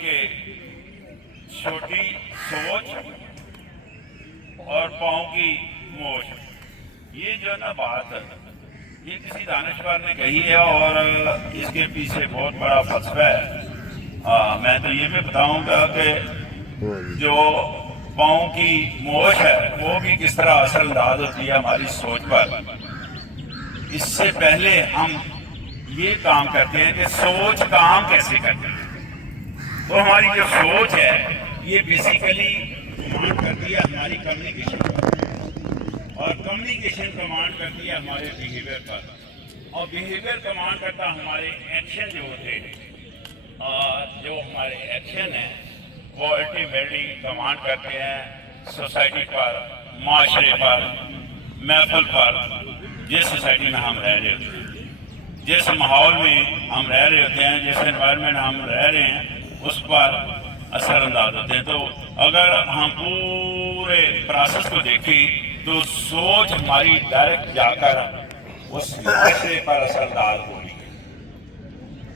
کہ چھوٹی سوچ اور پاؤں کی موچ، یہ جو نا بات یہ کسی دانشور نے کہی ہے اور اس کے پیچھے بہت بڑا فلسفہ ہے۔ میں تو یہ بھی بتاؤں گا کہ جو پاؤں کی موچ ہے وہ بھی کس طرح اثر انداز ہوتی ہے ہماری سوچ پر۔ اس سے پہلے ہم یہ کام کرتے ہیں کہ سوچ کام کیسے کرتے ہیں۔ تو ہماری جو سوچ ہے یہ بیسیکلی کمانڈ کرتی ہے ہماری کمیونیکیشن پر، اور کمیونیکیشن کمانڈ کرتی ہے ہمارے بیہیویئر پر، اور بیہیویئر کمانڈ کرتا ہمارے ایکشن جو ہوتے ہیں۔ جو ہمارے ایکشن ہیں وہ الٹیمیٹلی کمانڈ کرتے ہیں سوسائٹی پر، معاشرے پر، محفل پر، جس سوسائٹی میں ہم رہ رہے ہوتے ہیں، جس ماحول میں ہم رہ رہے ہوتے ہیں، جس انوائرمنٹ ہم رہ رہے ہیں اس پر اثر انداز ہوتے ہیں۔ تو اگر ہم پورے پروسیس کو دیکھیں تو سوچ ہماری ڈائریکٹ جا کر اس معاشرے پر اثر انداز ہو رہی ہے،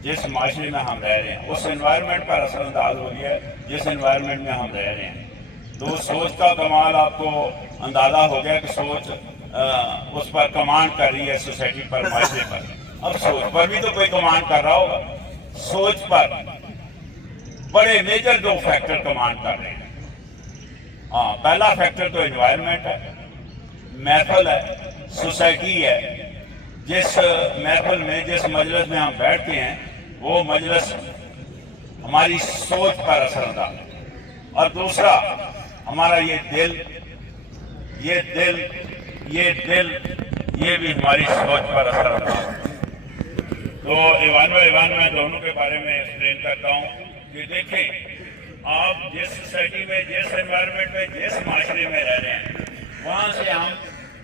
جس معاشرے میں ہم رہ رہے ہیں، اس انوائرمنٹ پر اثر انداز ہو رہی ہے جس انوائرمنٹ میں ہم رہ رہے ہیں۔ تو سوچ کا کمال آپ کو اندازہ ہو گیا کہ سوچ اس پر کمانڈ کر رہی ہے، سوسائٹی پر، معاشرے پر۔ اب سوچ پر بھی تو کوئی کمانڈ کر رہا ہوگا۔ سوچ پر بڑے میجر دو فیکٹر کمانڈ کر رہے ہیں۔ پہلا فیکٹر تو انوائرمنٹ ہے، محفل ہے، سوسائٹی ہے۔ جس محفل میں، جس مجلس میں ہم بیٹھتے ہیں وہ مجلس ہماری سوچ پر اثر انداز ہے۔ اور دوسرا ہمارا یہ دل یہ بھی ہماری سوچ پر اثر انداز ہے۔ تو ایوان میں دونوں کے بارے میں ایکسپلین کرتا ہوں کہ دیکھیں، آپ جس سوسائٹی میں، جس انوائرمنٹ میں، جس معاشرے میں رہ رہے ہیں وہاں سے ہم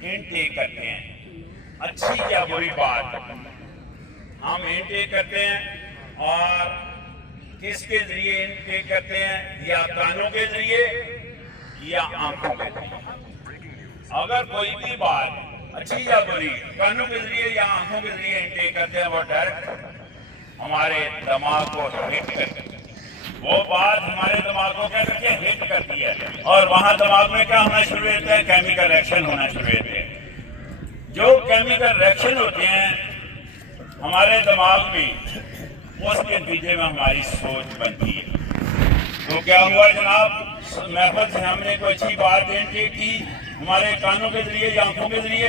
انٹیک کرتے ہیں، اچھی یا بری بات ہم انٹیک کرتے ہیں۔ اور کس کے ذریعے انٹیک کرتے ہیں؟ یا کانوں کے ذریعے یا آنکھوں کے ذریعے۔ اگر کوئی بھی بات اچھی یا بری کانوں کے ذریعے یا آنکھوں کے ذریعے انٹیک کرتے ہیں وہ ڈائریکٹ ہمارے دماغ کو ہٹ کرتی ہے۔ وہ بات ہمارے دماغ کو کیا کرتی ہے؟ ہٹ کرتی ہے، اور وہاں دماغ میں کیا ہونا شروع ہوتا ہے؟ کیمیکل ریئیکشن ہونا شروع ہوتے ہیں۔ جو کیمیکل ریئیکشن ہوتے ہیں ہمارے دماغ میں، اس کے نتیجے میں ہماری سوچ بنتی ہے۔ تو کیا ہوا جناب، محفل سے ہم نے کوئی اچھی بات انٹیک کی ہمارے کانوں کے ذریعے یا آنکھوں کے ذریعے،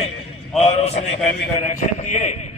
اور اس نے کیمیکل ریئیکشن دیے